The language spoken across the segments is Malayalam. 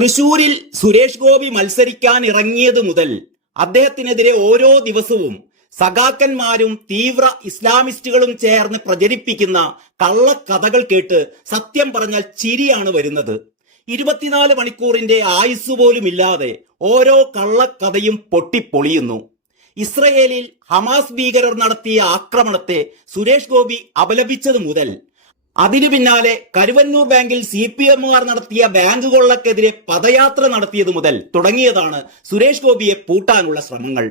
തൃശൂരിൽ സുരേഷ് ഗോപി മത്സരിക്കാൻ ഇറങ്ങിയത് മുതൽ അദ്ദേഹത്തിനെതിരെ ഓരോ ദിവസവും സഖാക്കന്മാരും തീവ്ര ഇസ്ലാമിസ്റ്റുകളും ചേർന്ന് പ്രചരിപ്പിക്കുന്ന കള്ളക്കഥകൾ കേട്ട് സത്യം പറഞ്ഞാൽ ചിരിയാണ് വരുന്നത്. 24 മണിക്കൂറിന്റെ ആയുസ് പോലും ഇല്ലാതെ ഓരോ കള്ളക്കഥയും പൊട്ടിപ്പൊളിയുന്നു. ഇസ്രയേലിൽ ഹമാസ് ഭീകരർ നടത്തിയ ആക്രമണത്തെ സുരേഷ് ഗോപി അപലപിച്ചത് മുതൽ അതിനു പിന്നാലെ കരുവന്നൂർ ബാങ്കിൽ CPMകാർ നടത്തിയ ബാങ്ക് കൊള്ളക്കെതിരെ പദയാത്ര നടത്തിയത് മുതൽ തുടങ്ങിയതാണ് സുരേഷ് ഗോപിയെ പൂട്ടാനുള്ള ശ്രമങ്ങൾ.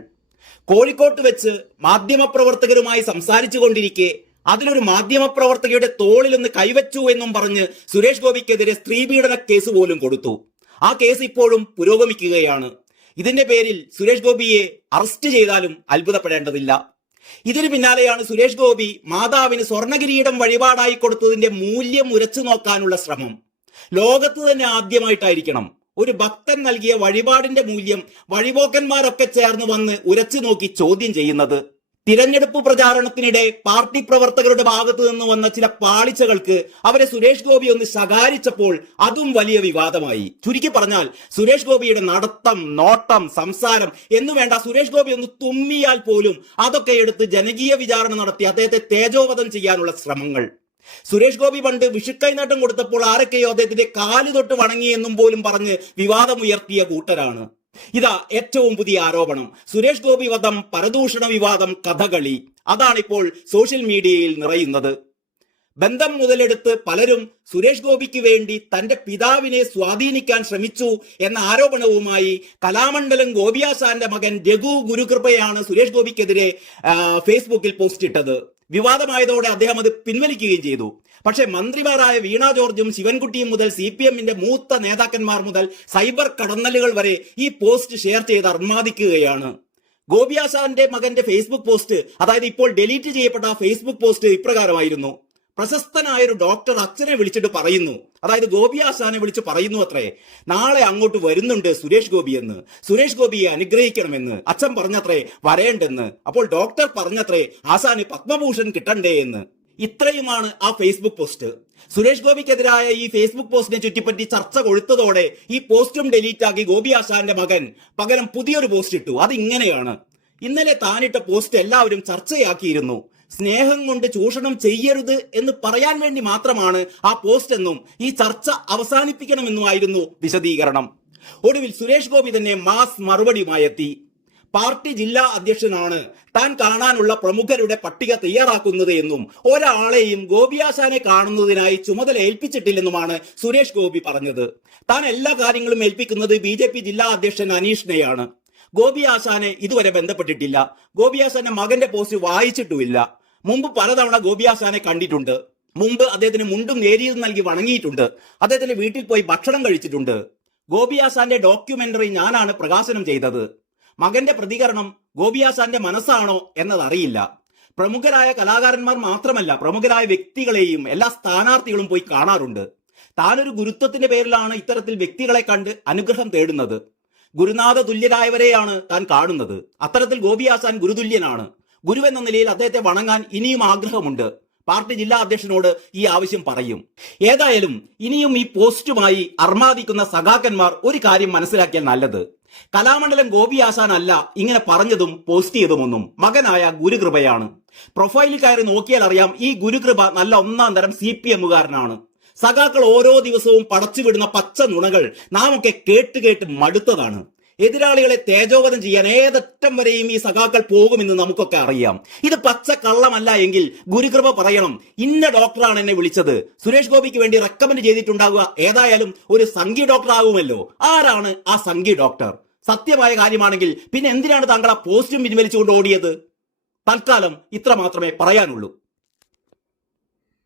കോഴിക്കോട്ട് വെച്ച് മാധ്യമപ്രവർത്തകരുമായി സംസാരിച്ചു കൊണ്ടിരിക്കെ അതിലൊരു മാധ്യമപ്രവർത്തകയുടെ തോളിലൊന്ന് കൈവച്ചു എന്നും പറഞ്ഞ് സുരേഷ് ഗോപിക്കെതിരെ സ്ത്രീപീഡന കേസ് പോലും കൊടുത്തു. ആ കേസ് ഇപ്പോഴും പുരോഗമിക്കുകയാണ്. ഇതിന്റെ പേരിൽ സുരേഷ് ഗോപിയെ അറസ്റ്റ് ചെയ്താലും അത്ഭുതപ്പെടേണ്ടതില്ല. ഇതിനു പിന്നാലെയാണ് സുരേഷ് ഗോപി മാതാവിന് സ്വർണ്ണകിരീടം വഴിപാടായി കൊടുത്തതിന്റെ മൂല്യം ഉരച്ചു നോക്കാനുള്ള ശ്രമം. ലോകത്ത് തന്നെ ആദ്യമായിട്ടായിരിക്കണം ഒരു ഭക്തൻ നൽകിയ വഴിപാടിന്റെ മൂല്യം വഴിപോക്കന്മാരൊക്കെ ചേർന്ന് വന്ന് ഉരച്ചു നോക്കി ചോദ്യം ചെയ്യുന്നത്. തിരഞ്ഞെടുപ്പ് പ്രചാരണത്തിനിടെ പാർട്ടി പ്രവർത്തകരുടെ ഭാഗത്തു നിന്ന് വന്ന ചില പാളിച്ചകൾക്ക് അവരെ സുരേഷ് ഗോപി ഒന്ന് ശകാരിച്ചപ്പോൾ അതും വലിയ വിവാദമായി. ചുരുക്കി പറഞ്ഞാൽ സുരേഷ് ഗോപിയുടെ നടത്തം, നോട്ടം, സംസാരം എന്നു വേണ്ട, സുരേഷ് ഗോപി ഒന്ന് തുമ്മിയാൽ പോലും അതൊക്കെ എടുത്ത് ജനകീയ വിചാരണ നടത്തി അദ്ദേഹത്തെ തേജോവധം ചെയ്യാനുള്ള ശ്രമങ്ങൾ. സുരേഷ് ഗോപി പണ്ട് വിഷുക്കൈനീട്ടം കൊടുത്തപ്പോൾ ആരൊക്കെയോ അദ്ദേഹത്തിന്റെ കാല് തൊട്ട് വണങ്ങിയെന്നും പോലും പറഞ്ഞ് വിവാദമുയർത്തിയ കൂട്ടരാണ്. ഇതാ ഏറ്റവും പുതിയ ആരോപണം. സുരേഷ് ഗോപി വധം, പരദൂഷണ വിവാദം, കഥകളി. അതാണിപ്പോൾ സോഷ്യൽ മീഡിയയിൽ നിറയുന്നത്. ബന്ധം മുതലെടുത്ത് പലരും സുരേഷ് ഗോപിക്ക് വേണ്ടി തന്റെ പിതാവിനെ സ്വാധീനിക്കാൻ ശ്രമിച്ചു എന്ന ആരോപണവുമായി കലാമണ്ഡലം ഗോപിയാശാന്റെ മകൻ രഘു ഗുരുകൃപയാണ് സുരേഷ് ഗോപിക്കെതിരെ ഫേസ്ബുക്കിൽ പോസ്റ്റ് ഇട്ടത്. വിവാദമായതോടെ അദ്ദേഹം അത് പിൻവലിക്കുകയും ചെയ്തു. പക്ഷേ മന്ത്രിമാരായ വീണ ജോർജും ശിവൻകുട്ടിയും മുതൽ CPMന്റെ മൂത്ത നേതാക്കന്മാർ മുതൽ സൈബർ കടന്നലുകൾ വരെ ഈ പോസ്റ്റ് ഷെയർ ചെയ്ത് അർമാദിക്കുകയാണ്. ഗോപിയാശാന്റെ മകന്റെ ഫേസ്ബുക്ക് പോസ്റ്റ്, അതായത് ഇപ്പോൾ ഡിലീറ്റ് ചെയ്യപ്പെട്ട ആ ഫേസ്ബുക്ക് പോസ്റ്റ് ഇപ്രകാരമായിരുന്നു. പ്രശസ്തനായൊരു ഡോക്ടർ അച്ഛനെ വിളിച്ചിട്ട് പറയുന്നു, അതായത് ഗോപിയാശാനെ വിളിച്ച് പറയുന്നു അത്രേ, നാളെ അങ്ങോട്ട് വരുന്നുണ്ട് സുരേഷ് ഗോപി എന്ന്, സുരേഷ് ഗോപിയെ അനുഗ്രഹിക്കണമെന്ന്. അച്ഛൻ പറഞ്ഞത്രേ വരേണ്ടെന്ന്. അപ്പോൾ ഡോക്ടർ പറഞ്ഞത്രേ ആശാന് പത്മഭൂഷൺ കിട്ടണ്ടേ എന്ന്. ഇത്രയുമാണ് ആ ഫേസ്ബുക്ക് പോസ്റ്റ്. സുരേഷ് ഗോപിക്കെതിരായ ഈ ഫേസ്ബുക്ക് പോസ്റ്റിനെ ചുറ്റിപ്പറ്റി ചർച്ച കൊഴുത്തതോടെ ഈ പോസ്റ്റും ഡിലീറ്റ് ആക്കി ഗോപിയാശാന്റെ മകൻ പകരം പുതിയൊരു പോസ്റ്റ് ഇട്ടു. അതിങ്ങനെയാണ്: ഇന്നലെ താനിട്ട പോസ്റ്റ് എല്ലാവരും ചർച്ചയാക്കിയിരുന്നു. സ്നേഹം കൊണ്ട് ചൂഷണം ചെയ്യരുത് എന്ന് പറയാൻ വേണ്ടി മാത്രമാണ് ആ പോസ്റ്റ് എന്നും ഈ ചർച്ച അവസാനിപ്പിക്കണമെന്നുമായിരുന്നു വിശദീകരണം. ഒടുവിൽ സുരേഷ് ഗോപി തന്നെ മാസ് മറുപടിയുമായി എത്തി. പാർട്ടി ജില്ലാ അധ്യക്ഷനാണ് താൻ കാണാനുള്ള പ്രമുഖരുടെ പട്ടിക തയ്യാറാക്കുന്നത് എന്നും ഒരാളെയും ഗോപിയാശാനെ കാണുന്നതിനായി ചുമതല ഏൽപ്പിച്ചിട്ടില്ലെന്നുമാണ് സുരേഷ് ഗോപി പറഞ്ഞത്. താൻ എല്ലാ കാര്യങ്ങളും ഏൽപ്പിക്കുന്നത് BJP ജില്ലാ അധ്യക്ഷൻ അനീഷിനെയാണ്. ഗോപിയാശാനെ ഇതുവരെ ബന്ധപ്പെട്ടിട്ടില്ല. ഗോപിയാശാന്റെ മകന്റെ പോസ്റ്റ് വായിച്ചിട്ടുമില്ല. മുമ്പ് പലതവണ ഗോപിയാശാനെ കണ്ടിട്ടുണ്ട്. മുമ്പ് അദ്ദേഹത്തിന് മുണ്ടും നേരിയതും നൽകി വണങ്ങിയിട്ടുണ്ട്. അദ്ദേഹത്തിന്റെ വീട്ടിൽ പോയി ഭക്ഷണം കഴിച്ചിട്ടുണ്ട്. ഗോപിയാശാന്റെ ഡോക്യുമെന്ററി ഞാനാണ് പ്രകാശനം ചെയ്തത്. മകന്റെ പ്രതികരണം ഗോപിയാശാന്റെ മനസ്സാണോ എന്നതറിയില്ല. പ്രമുഖരായ കലാകാരന്മാർ മാത്രമല്ല, പ്രമുഖരായ വ്യക്തികളെയും എല്ലാ സ്ഥാനാർത്ഥികളും പോയി കാണാറുണ്ട്. താനൊരു ഗുരുത്വത്തിന്റെ പേരിലാണ് ഇത്തരത്തിൽ വ്യക്തികളെ കണ്ട് അനുഗ്രഹം തേടുന്നത്. ഗുരുനാഥ തുല്യരായവരെയാണ് താൻ കാണുന്നത്. അത്തരത്തിൽ ഗോപിയാശാൻ ഗുരുതുല്യനാണ്. ഗുരുവെന്ന നിലയിൽ അദ്ദേഹത്തെ വണങ്ങാൻ ഇനിയും ആഗ്രഹമുണ്ട്. പാർട്ടി ജില്ലാ അധ്യക്ഷനോട് ഈ ആവശ്യം പറയും. ഏതായാലും ഇനിയും ഈ പോസ്റ്റുമായി അർമാദിക്കുന്ന സഖാക്കന്മാർ ഒരു കാര്യം മനസ്സിലാക്കിയാൽ നല്ലത്. കലാമണ്ഡലം ഗോപിയാശാൻ അല്ല ഇങ്ങനെ പറഞ്ഞതും പോസ്റ്റ് ചെയ്തതൊന്നും, മകനായ ഗുരുകൃപയാണ്. പ്രൊഫൈലിൽ കയറി നോക്കിയാൽ അറിയാം, ഈ ഗുരുകൃപ നല്ല ഒന്നാം തരം CPMകാരനാണ്. സഖാക്കൾ ഓരോ ദിവസവും പടച്ചുവിടുന്ന പച്ച നുണകൾ നാം ഒക്കെ കേട്ട് മടുത്തതാണ്. എതിരാളികളെ തേജോവധം ചെയ്യാൻ ഏതറ്റം വരെയും ഈ സഖാക്കൾ പോകുമെന്ന് നമുക്കൊക്കെ അറിയാം. ഇത് പച്ച കള്ളമല്ല എങ്കിൽ ഗുരുകൃപ പറയണം, ഇന്ന ഡോക്ടറാണ് എന്നെ വിളിച്ചത്, സുരേഷ് ഗോപിക്ക് വേണ്ടി റെക്കമെൻഡ് ചെയ്തിട്ടുണ്ടാകുക ഏതായാലും ഒരു സംഘി ഡോക്ടർ ആകുമല്ലോ. ആരാണ് ആ സംഘി ഡോക്ടർ? സത്യമായ കാര്യമാണെങ്കിൽ പിന്നെ എന്തിനാണ് താങ്കൾ ആ പോസ്റ്റും പിൻവലിച്ചുകൊണ്ട് ഓടിയത്? തൽക്കാലം ഇത്ര മാത്രമേ പറയാനുള്ളൂ.